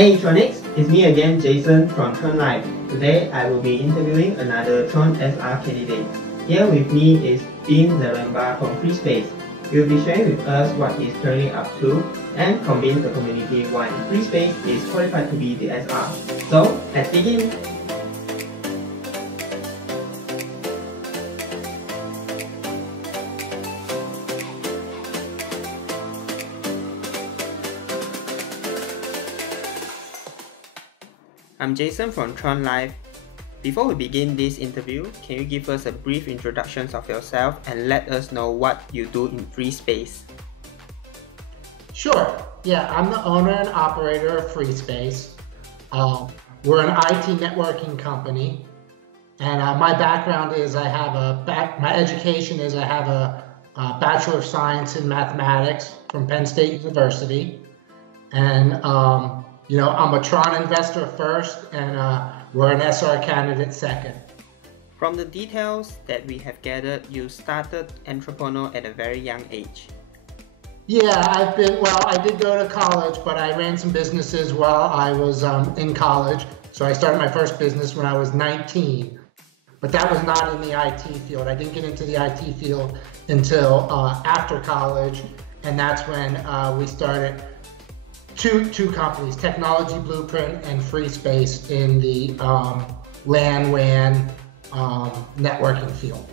Hey Tronics, it's me again, Jason from TronLive. Today I will be interviewing another TRONSR candidate. Here with me is Dean Zaremba from FreeSpace. He will be sharing with us what he is currently up to and convince the community why FreeSpace is qualified to be the SR. So let's begin. I'm Jason from TronLive. Before we begin this interview, can you give us a brief introduction of yourself and let us know what you do in FreeSpace? Sure. Yeah, I'm the owner and operator of FreeSpace. We're an IT networking company, and my background is I have my education is I have a Bachelor of Science in Mathematics from Penn State University, and I'm a TRON investor first, and we're an SR candidate second. From the details that we have gathered, you started entrepreneur at a very young age. Yeah, I did go to college, but I ran some businesses while I was in college. So I started my first business when I was 19, but that was not in the IT field. I didn't get into the IT field until after college, and that's when we started two companies, Technology Blueprint and FreeSpace, in the LAN/WAN networking field.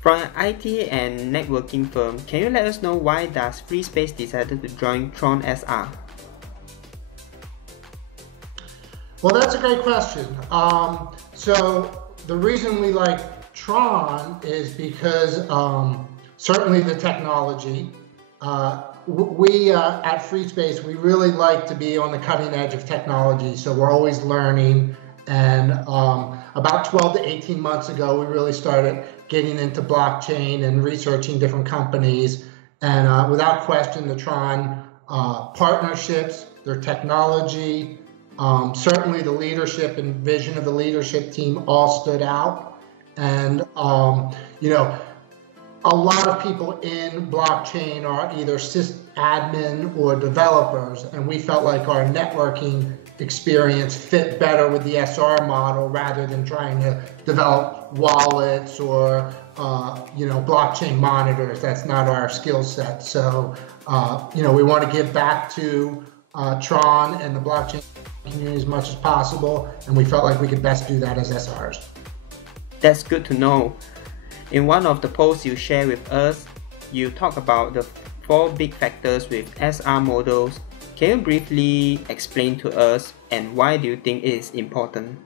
From an IT and networking firm, can you let us know why does FreeSpace decided to join TronSR? Well, that's a great question. So the reason we like Tron is because certainly the technology. We at FreeSpace, we really like to be on the cutting edge of technology, so we're always learning. And about 12 to 18 months ago, we really started getting into blockchain and researching different companies. And without question, the Tron partnerships, their technology, certainly the leadership and vision of the leadership team all stood out. And a lot of people in blockchain are either sysadmin or developers, and we felt like our networking experience fit better with the SR model rather than trying to develop wallets or blockchain monitors. That's not our skill set. So we want to give back to Tron and the blockchain community as much as possible, and we felt like we could best do that as SRs. That's good to know. In one of the posts you share with us, you talk about the 4 big factors with SR models. Can you briefly explain to us, and why do you think it is important?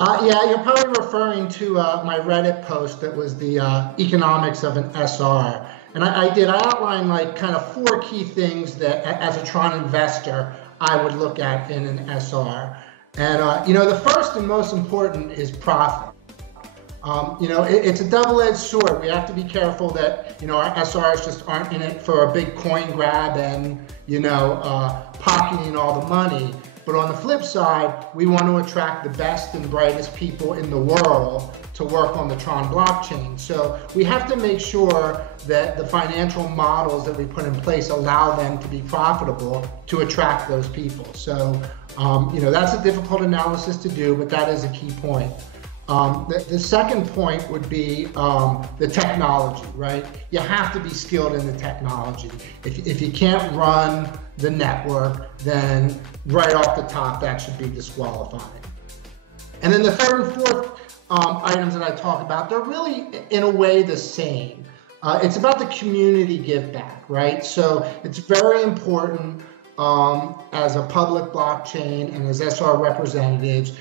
Yeah, you're probably referring to my Reddit post that was the economics of an SR. And I outlined like kind of 4 key things that as a Tron investor, I would look at in an SR. And the first and most important is profit. It's a double-edged sword. We have to be careful that, our SRs just aren't in it for a big coin grab and, pocketing all the money. But on the flip side, we want to attract the best and brightest people in the world to work on the Tron blockchain. So we have to make sure that the financial models that we put in place allow them to be profitable to attract those people. So, that's a difficult analysis to do, but that is a key point. The second point would be the technology, right? You have to be skilled in the technology. If you can't run the network, then right off the top, that should be disqualifying. And then the third and fourth items that I talk about, they're really, in a way, the same. It's about the community give back, right? So it's very important as a public blockchain and as SR representatives,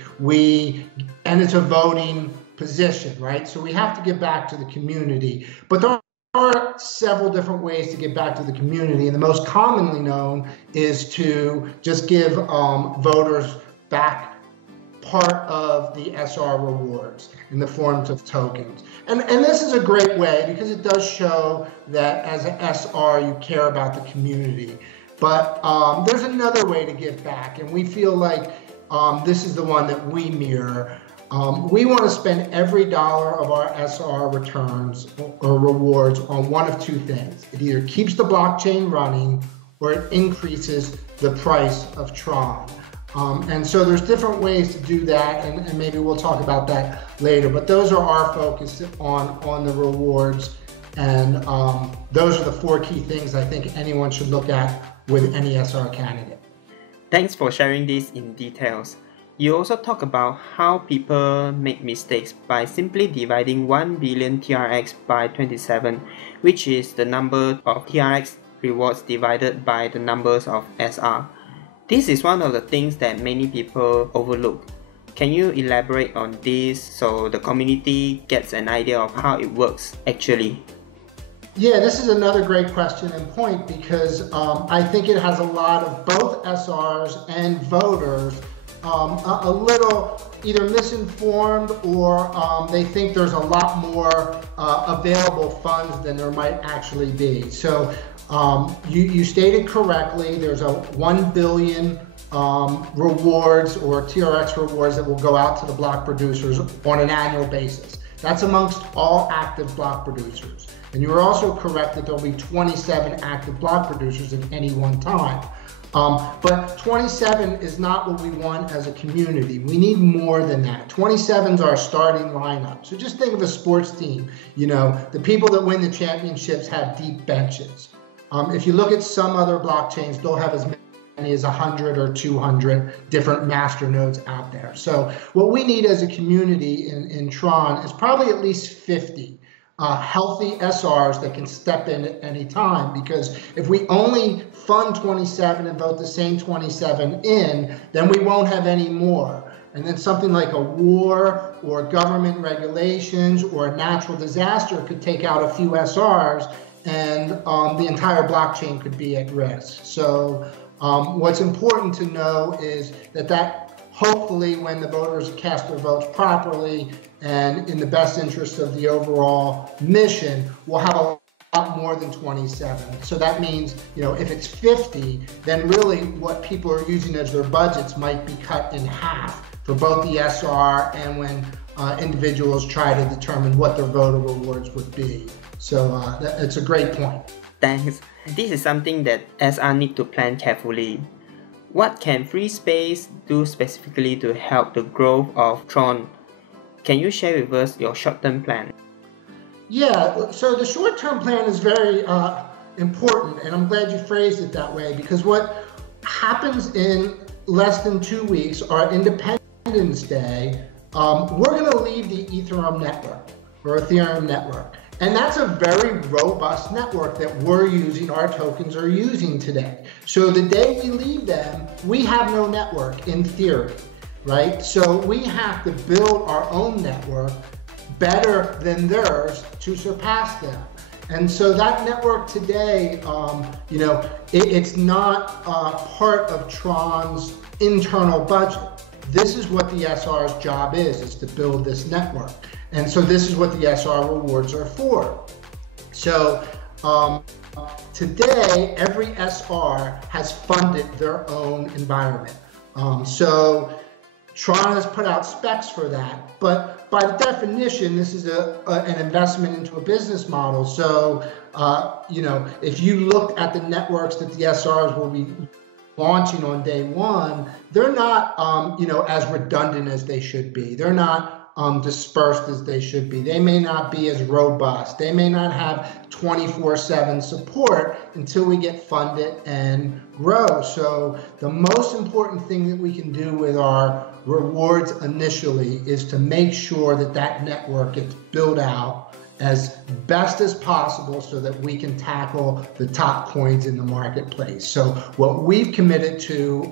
and it's a voting position, right? So we have to give back to the community. But there are several different ways to give back to the community, and the most commonly known is to just give voters back part of the SR rewards in the forms of tokens. And this is a great way because it does show that as an SR you care about the community. But there's another way to give back, and we feel like this is the one that we mirror. We want to spend every dollar of our SR returns or rewards on one of 2 things. It either keeps the blockchain running or it increases the price of TRON. And so there's different ways to do that, and maybe we'll talk about that later. But those are our focus on the rewards, and those are the 4 key things I think anyone should look at with any SR candidate. Thanks for sharing this in details. You also talk about how people make mistakes by simply dividing 1 billion TRX by 27, which is the number of TRX rewards divided by the numbers of SR. This is one of the things that many people overlook. Can you elaborate on this so the community gets an idea of how it works actually? Yeah, this is another great question and point, because I think it has a lot of both SRs and voters a little either misinformed, or they think there's a lot more available funds than there might actually be. So you stated correctly, there's a 1 billion rewards or TRX rewards that will go out to the block producers on an annual basis. That's amongst all active block producers. And you're also correct that there'll be 27 active block producers at any one time. But 27 is not what we want as a community. We need more than that. 27 is our starting lineup. So just think of a sports team. You know, the people that win the championships have deep benches. If you look at some other blockchains, they'll have as many as 100 or 200 different master nodes out there. So what we need as a community in TRON is probably at least 50 healthy SRs that can step in at any time, because if we only fund 27 and vote the same 27 in, then we won't have any more. And then something like a war or government regulations or a natural disaster could take out a few SRs, and the entire blockchain could be at risk. So what's important to know is that hopefully when the voters cast their votes properly and in the best interest of the overall mission, we'll have a lot more than 27. So that means, you know, if it's 50, then really what people are using as their budgets might be cut in half for both the SR and when individuals try to determine what their voter rewards would be. So it's a great point. Thanks. This is something that SR need to plan carefully. What can Free Space do specifically to help the growth of TRON? Can you share with us your short-term plan? Yeah, so the short-term plan is very important, and I'm glad you phrased it that way, because what happens in less than 2 weeks, our Independence Day, we're going to leave the Ethereum network, or Ethereum network. And that's a very robust network that we're using, our tokens are using today. So the day we leave them, we have no network in theory, right? So we have to build our own network better than theirs to surpass them. And so that network today, you know, it's not part of TRON's internal budget. This is what the SR's job is to build this network. And so this is what the SR rewards are for. So today, every SR has funded their own environment. So TRON has put out specs for that, but by definition, this is an investment into a business model. So, you know, if you look at the networks that the SRs will be launching on day one, they're not, you know, as redundant as they should be. They're not dispersed as they should be. They may not be as robust. They may not have 24/7 support until we get funded and grow. So the most important thing that we can do with our rewards initially is to make sure that that network gets built out as best as possible so that we can tackle the top coins in the marketplace. So what we've committed to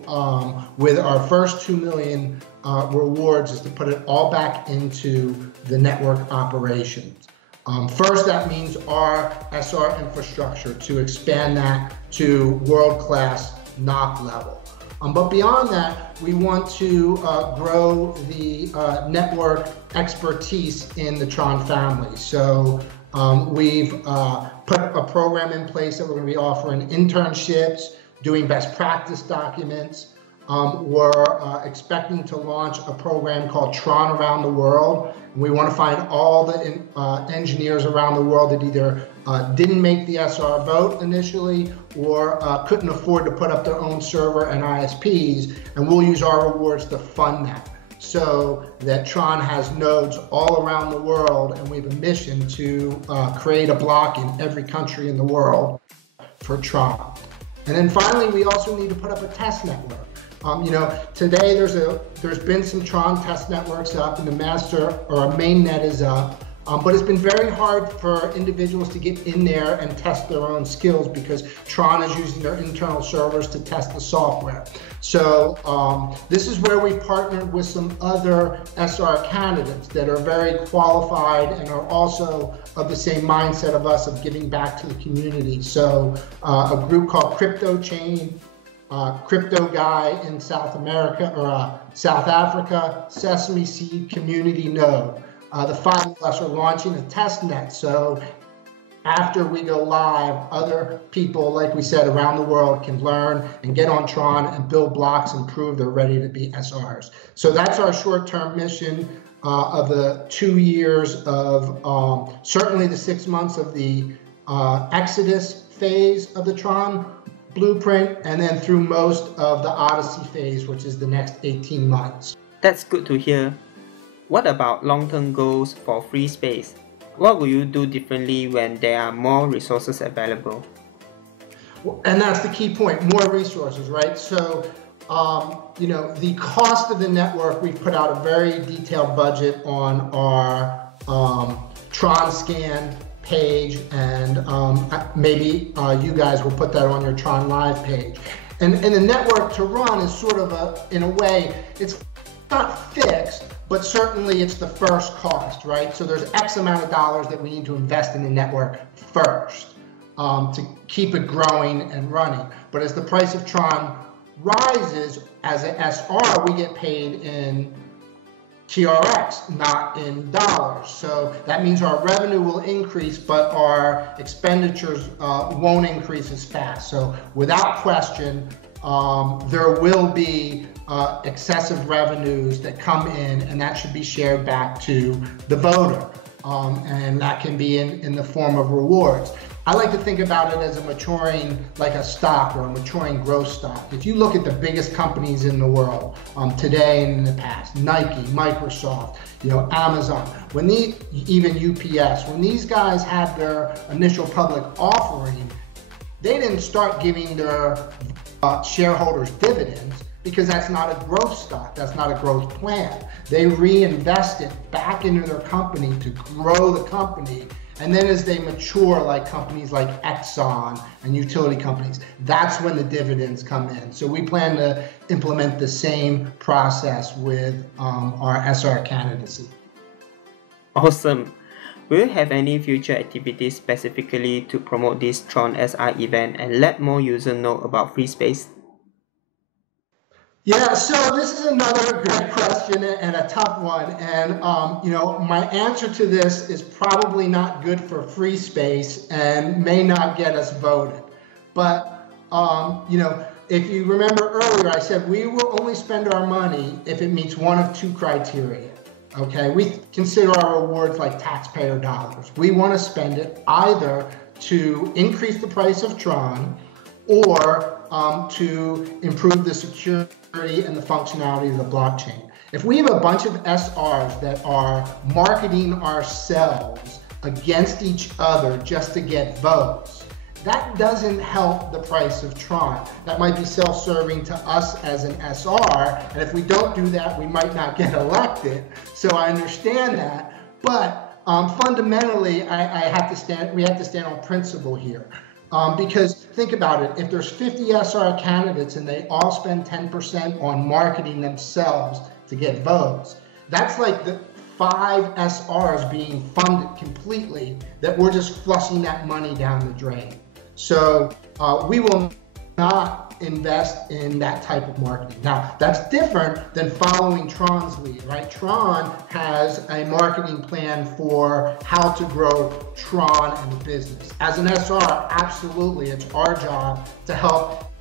with our first 2 million rewards is to put it all back into the network operations. First, that means our SR infrastructure, to expand that to world-class NOC level. But beyond that, we want to grow the network expertise in the TRON family. So we've put a program in place that we're going to be offering internships, doing best practice documents, we're expecting to launch a program called TRON around the world. And we want to find all the engineers around the world that either didn't make the SR vote initially or couldn't afford to put up their own server and ISPs, and we'll use our rewards to fund that, so that TRON has nodes all around the world, and we have a mission to create a block in every country in the world for TRON. And then finally, we also need to put up a test network. Today there's been some TRON test networks up, and the master or mainnet is up. But it's been very hard for individuals to get in there and test their own skills because TRON is using their internal servers to test the software. So this is where we partnered with some other SR candidates that are very qualified and are also of the same mindset of us of giving back to the community. So a group called Crypto Chain, Crypto Guy in South America or South Africa, Sesame Seed Community Node. The 5 of us are launching a test net, so after we go live, other people, like we said, around the world can learn and get on TRON and build blocks and prove they're ready to be SRs. So that's our short-term mission of the 2 years of certainly the 6 months of the Exodus phase of the TRON blueprint, and then through most of the Odyssey phase, which is the next 18 months. That's good to hear. What about long-term goals for free space? What will you do differently when there are more resources available? And that's the key point, more resources, right? So, the cost of the network, we've put out a very detailed budget on our TronScan page, and maybe you guys will put that on your TronLive page. And the network to run is sort of in a way, it's not fixed, but certainly it's the first cost, right? So there's X amount of dollars that we need to invest in the network first to keep it growing and running. But as the price of TRON rises, as an SR, we get paid in TRX, not in dollars. So that means our revenue will increase, but our expenditures won't increase as fast. So without question, there will be excessive revenues that come in, and that should be shared back to the voter. And that can be in the form of rewards. I like to think about it as a maturing, like a stock or a maturing growth stock. If you look at the biggest companies in the world today and in the past, Nike, Microsoft, Amazon, even UPS, when these guys had their initial public offering, they didn't start giving their shareholders dividends, because that's not a growth stock, that's not a growth plan. They reinvest it back into their company to grow the company, and then as they mature, like companies like Exxon and utility companies, that's when the dividends come in. So we plan to implement the same process with our SR candidacy. Awesome. Will you have any future activities specifically to promote this TRON SR event and let more users know about free space? Yeah, so this is another great question and a tough one. And, my answer to this is probably not good for free space and may not get us voted. But, if you remember earlier, I said we will only spend our money if it meets one of 2 criteria. Okay, we consider our rewards like taxpayer dollars. We want to spend it either to increase the price of TRON or to improve the security and the functionality of the blockchain. If we have a bunch of SRs that are marketing ourselves against each other just to get votes, that doesn't help the price of TRON. That might be self-serving to us as an SR, and if we don't do that, we might not get elected. So I understand that, but fundamentally, we have to stand on principle here. Because think about it, if there's 50 SR candidates and they all spend 10% on marketing themselves to get votes, that's like the 5 SRs being funded completely, that we're just flushing that money down the drain. So we will not invest in that type of marketing. Now, that's different than following TRON's lead, right? TRON has a marketing plan for how to grow TRON and the business. As an SR, absolutely, it's our job to help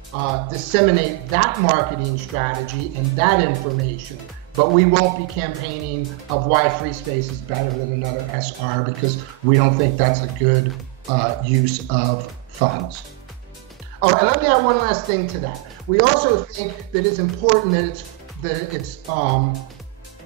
disseminate that marketing strategy and that information. But we won't be campaigning of why free space is better than another SR, because we don't think that's a good use of funds. Oh, and let me add one last thing to that. We also think that it's important that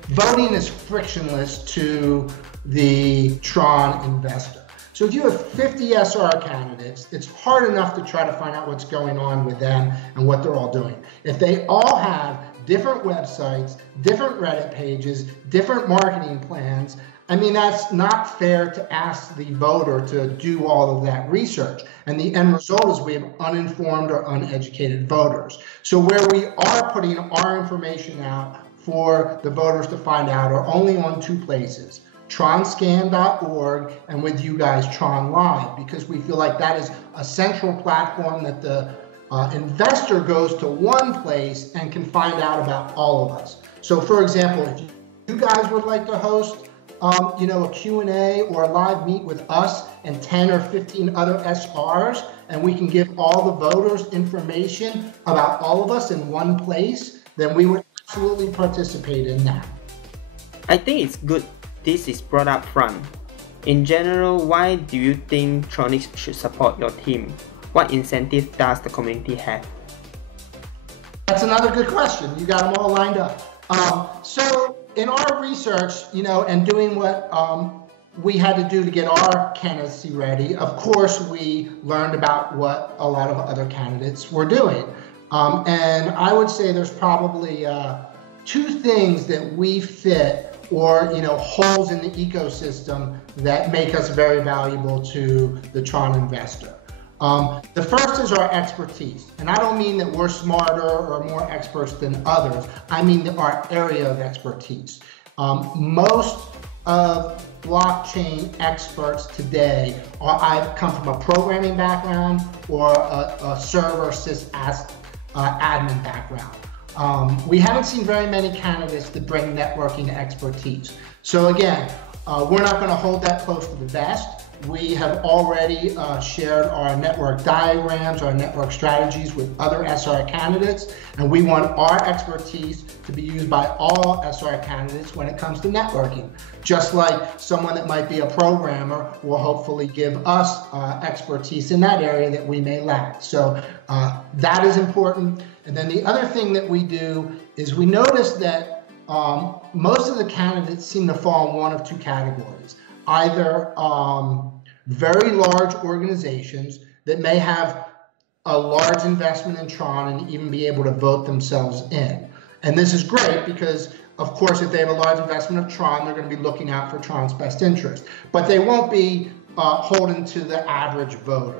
voting is frictionless to the Tron investor. So if you have 50 SR candidates, it's hard enough to try to find out what's going on with them and what they're all doing. If they all have different websites, different Reddit pages, different marketing plans, I mean, that's not fair to ask the voter to do all of that research. And the end result is we have uninformed or uneducated voters. So where we are putting our information out for the voters to find out are only on two places: tronscan.org and with you guys, TronLive, because we feel like that is a central platform that the investor goes to one place and can find out about all of us. So for example, if you guys would like to host a Q&A or a live meet with us and 10 or 15 other SRs, and we can give all the voters information about all of us in one place, then we would absolutely participate in that. I think it's good this is brought up front. In general, why do you think Tronics should support your team? What incentive does the community have? That's another good question. You got them all lined up. So in our research, and doing what we had to do to get our candidacy ready, of course, we learned about what a lot of other candidates were doing. And I would say there's probably two things that we fit, or holes in the ecosystem that make us very valuable to the Tron investor. The first is our expertise. And I don't mean that we're smarter or more experts than others. I mean our area of expertise. Most of blockchain experts today either come from a programming background or a server admin background. We haven't seen very many candidates that bring networking expertise. So again, we're not going to hold that close to the vest. We have already shared our network diagrams, our network strategies with other SR candidates, and we want our expertise to be used by all SR candidates when it comes to networking. Just like someone that might be a programmer will hopefully give us expertise in that area that we may lack. So that is important. And then the other thing that we do is we notice that most of the candidates seem to fall in one of two categories. Either very large organizations that may have a large investment in Tron and even be able to vote themselves in. And this is great because, of course, if they have a large investment of Tron, they're going to be looking out for Tron's best interest. But they won't be holding to the average voter.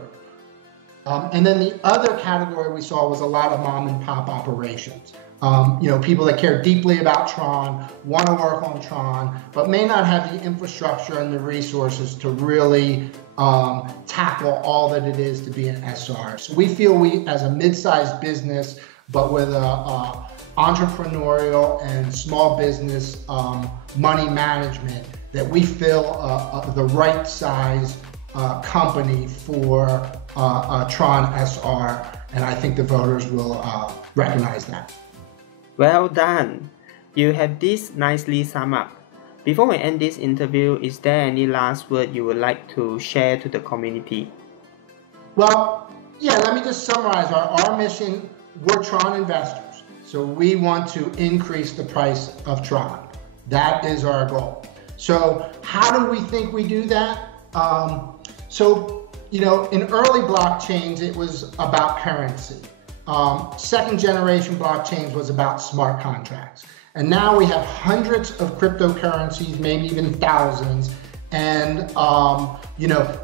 And then the other category we saw was a lot of mom and pop operations. People that care deeply about Tron, want to work on Tron, but may not have the infrastructure and the resources to really tackle all that it is to be an SR. So we feel we, as a mid-sized business, but with a entrepreneurial and small business money management, that we feel the right size company for Tron SR, and I think the voters will recognize that. Well done. You have this nicely summed up. Before we end this interview, is there any last word you would like to share to the community? Well, yeah, let me just summarize our mission. We're Tron investors, so we want to increase the price of Tron. That is our goal. So how do we think we do that? In early blockchains, it was about currency. Second generation blockchains was about smart contracts. And now we have hundreds of cryptocurrencies, maybe even thousands. And,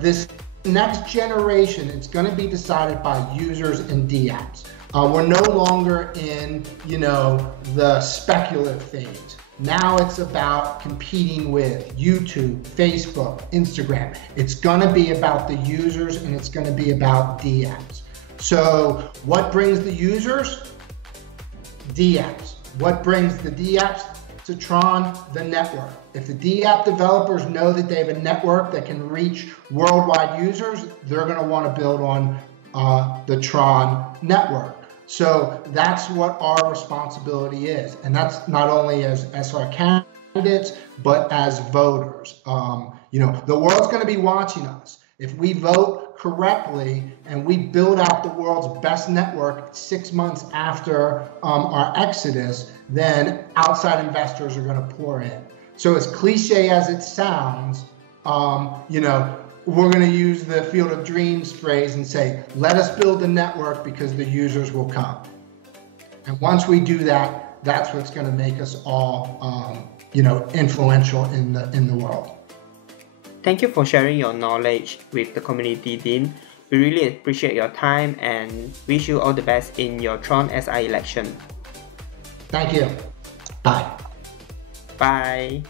this next generation, it's going to be decided by users and dApps. We're no longer in, the speculative phase. Now it's about competing with YouTube, Facebook, Instagram. It's going to be about the users and it's going to be about dApps. So what brings the users? dApps. What brings the dApps to Tron? The network. If the dApp developers know that they have a network that can reach worldwide users, they're going to want to build on the Tron network. So that's what our responsibility is. And that's not only as SR candidates, but as voters. You know, the world's going to be watching us. If we vote correctly and we build out the world's best network 6 months after our exodus, then outside investors are going to pour in. So as cliche as it sounds, you know, we're going to use the Field of Dreams phrase and say, let us build the network because the users will come. And once we do that, that's what's going to make us all, you know, influential in the world. Thank you for sharing your knowledge with the community, Dean. We really appreciate your time and wish you all the best in your TRON SR election. Thank you. Bye. Bye.